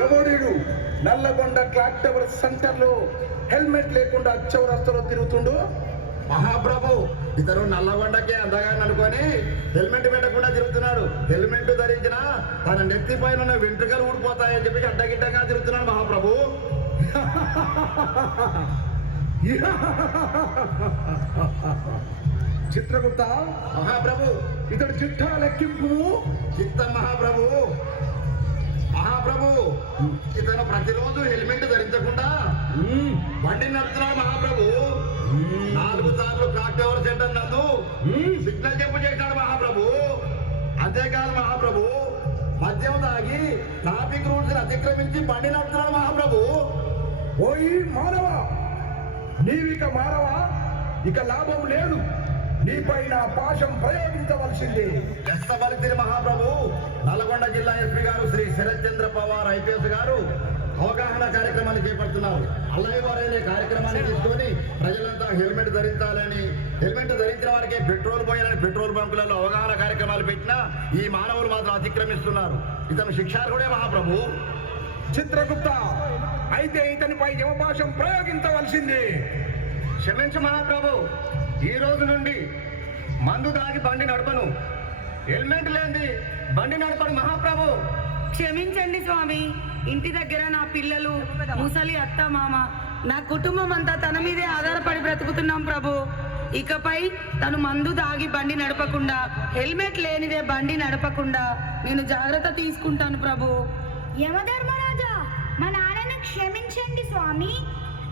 ఎవడు Nalgonda clock tower centre లో helmet లేకుండా చౌరస్తలో తిరుగుతుండు. మహాప్రభు ఇతను నల్లగొండకే అందగా అనుకొని హెల్మెట్ పెట్టకుండా తిరుగుతున్నాడు. హెల్మెట్ ధరించిన తన నెత్తి పైన వెంట్రుకలు ఊడిపోతాయని చెప్పి అడ్డగిడ్డంగా తిరుగుతున్నాడు మహాప్రభు. చిత్రగుప్త మహాప్రభు ఇతడు చిట్టా లెక్కింపు. చిత్త మహాప్రభు ఇతను ప్రతిరోజు హెల్మెట్ ధరించకుండా బండి నడుపుతున్నాడు మహాప్రభు. 4 సార్లు క్లాక్ టవర్ సెంటర్ నందు సిగ్నల్ చెప్పు చేశాడు మహాప్రభు. అంతేకాదు మహాప్రభు మద్యం తాగి ట్రాఫిక్ రూల్స్ అతిక్రమించి బండి నడుపుతున్నాడు మహాప్రభు. ఓయి మానవ, నీవిక మానవా, ఇక లాభం లేదు. నీపైన పాశం ప్రయోగించవలసింది. ఎస్తబలితిరి మహాప్రభు. నల్గొండ జిల్లా ఎస్పీ గారు శ్రీ శరత్ చంద్ర పవార్ ఐపీఎస్ గారు అవగాహన కార్యక్రమాన్ని చేపడుతున్నారు. అల్లరివారైన కార్యక్రమాన్ని తీసుకొని ప్రజలంతా హెల్మెట్ ధరించాలని, హెల్మెట్ ధరించిన వారికి పెట్రోల్ పోయాలని పెట్రోల్ బంకులలో అవగాహన కార్యక్రమాలు పెట్టినా ఈ మానవులు మాత్రం అతిక్రమిస్తున్నారు. ఇతను శిక్షార్హుడే మహాప్రభు. చిత్రగుప్త, అయితే ఇతనిపై యమపాశం ప్రయోగించవలసింది. క్షమించు మహాప్రభు, ఈ రోజు నుండి మందు దాగి బండి నడపను, హెల్మెట్ లేని బండి నడపను మహాప్రభు. క్షమించండి స్వామి, ఇంటి దగ్గర నా పిల్లలు, ముసలి అత్త మామ, నా కుటుంబం అంతా తన మీదే ఆధారపడి బ్రతుకుతున్నాం ప్రభు. ఇకపై తను మందు దాగి బండి నడపకుండా, హెల్మెట్ లేనిదే బండి నడపకుండా నేను జాగ్రత్త తీసుకుంటాను ప్రభు. యమధర్మరాజా, మా నాన్నని క్షమించండి స్వామి.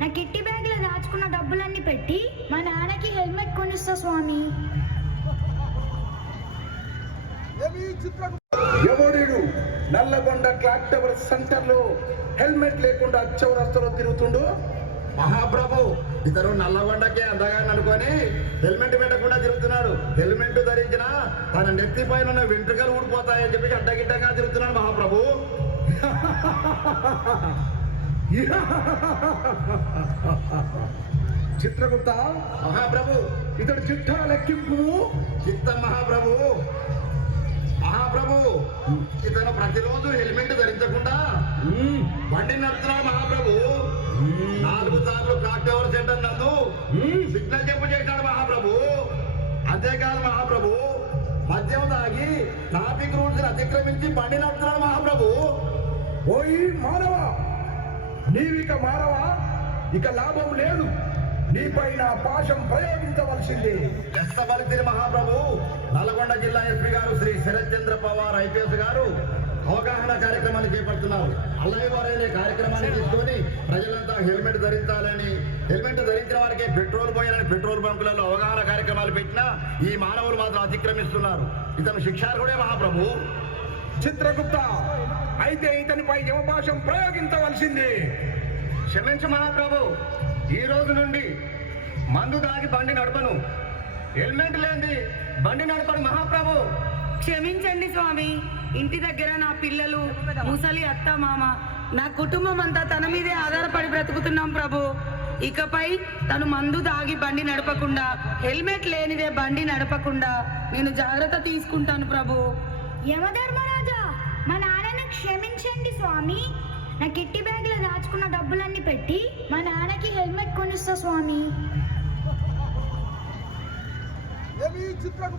నా కిట్టి బ్యాగ్లో దాచుకున్న డబ్బులన్నీ పెట్టి మా నాన్నకి హెల్మెట్ కొనిస్తా స్వామి. ఎవడు నల్లగొండ క్లాక్ టవర్ సెంటర్ లో హెల్మెట్ లేకుండా చౌరస్తలో తిరుగుతుండు. మహాప్రభు ఇతను నల్లగొండకే అందగా అనుకొని హెల్మెట్ పెట్టకుండా తిరుగుతున్నాడు. హెల్మెట్ ధరించిన తన నెత్తి పైన వెంట్రుకలు ఊడిపోతాయని చెప్పి అడ్డగిడ్డంగా తిరుగుతున్నాడు మహాప్రభు. చిత్రగుప్త మహాప్రభు ఇతడు చిట్టా లెక్కింపు. చిత్త మహాప్రభు ఇతను ప్రతిరోజు హెల్మెట్ ధరించకుండా బండి నడుపుతున్నాడు మహాప్రభు. 4 సార్లు క్లాక్ టవర్ సెంటర్ నందు సిగ్నల్ చెప్పు చేశాడు మహాప్రభు. అంతేకాదు మహాప్రభు మద్యం తాగి ట్రాఫిక్ రూల్స్ అతిక్రమించి బండి నడుపుతున్నాడు మహాప్రభు. ఓయి మానవ, నీవిక మానవా, ఇక లాభం లేదు. నీపైన పాశం ప్రయోగించవలసింది. ఎస్తబలితిరి మహాప్రభు. నల్గొండ జిల్లా ఎస్పీ గారు శ్రీ శరత్ చంద్ర పవార్ ఐపీఎస్ గారు అవగాహన కార్యక్రమాన్ని చేపడుతున్నారు. అల్లరివారైన కార్యక్రమాన్ని తీసుకొని ప్రజలంతా హెల్మెట్ ధరించాలని, హెల్మెట్ ధరించిన వారికి పెట్రోల్ పోయాలని పెట్రోల్ బంకులలో అవగాహన కార్యక్రమాలు పెట్టినా ఈ మానవులు మాత్రం అతిక్రమిస్తున్నారు. ఇతను శిక్షార్హుడే మహాప్రభు. చిత్రగుప్త, అయితే ఇతనిపై యమపాశం ప్రయోగించవలసింది. క్షమించు మహాప్రభు, ఈ రోజు నుండి మందు దాగి బండి నడపను, హెల్మెట్ లేని బండి నడపను మహాప్రభు. క్షమించండి స్వామి, ఇంటి దగ్గర నా పిల్లలు, ముసలి అత్త మామ, నా కుటుంబం అంతా తన మీదే ఆధారపడి బ్రతుకుతున్నాం ప్రభు. ఇకపై తను మందు దాగి బండి నడపకుండా, హెల్మెట్ లేనిదే బండి నడపకుండా నేను జాగ్రత్త తీసుకుంటాను ప్రభు. యమధర్మరాజా, మా నాన్నని క్షమించండి స్వామి. నా కిట్టి బ్యాగ్లో దాచుకున్న డబ్బులన్నీ పెట్టి మా నాన్నకి హెల్మెట్ కొనిస్తా స్వామి.